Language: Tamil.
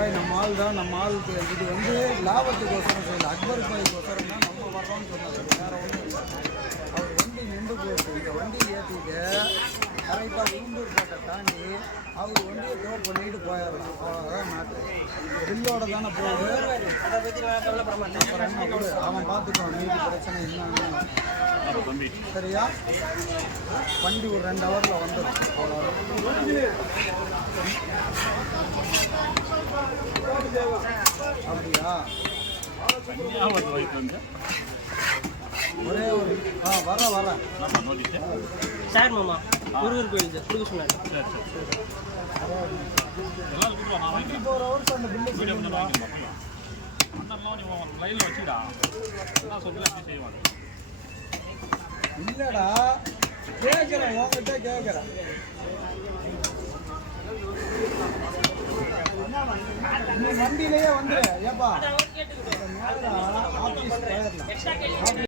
பாய் நம்ம ஆள் தான். நம்ம ஆளுக்கு இது வந்து லாபத்துக்கோசரம் செய்யல, அக்பர் பாய்க்கோசரம் தான் நம்ம வர்றோம்னு சொன்னாங்க. வேறு ஒன்றும் இல்லை. அவர் வண்டி நின்று போயிட்டு இந்த வண்டி ஏற்றிட்டு கரெக்டாக உளுந்தூர் கோட்டை தாண்டி அவர் வண்டியை டோ பண்ணிட்டு போயிடலாம். அவ்வளோதான் மேட்ரு. பில்லோட தானே போகுது. அவன் பார்த்துக்குவான் மீதி பிரச்சனை என்னன்னு. சரியா? வண்டி ஒரு 2 ஹவரில் வந்துடும். அப்படியா? ஒரே ஒரு வர சார் மாமா முருகர் கோயில் சார் கொடுக்க சொன்னாங்க. 24 ஹவர்ஸ் அந்த பில்லு இல்லடா கேட்குறேன், உங்ககிட்ட கேட்குறேன். வண்டியிலேயே வந்து ஏப்பா ஆஃபீஸ் போயிடலாம்.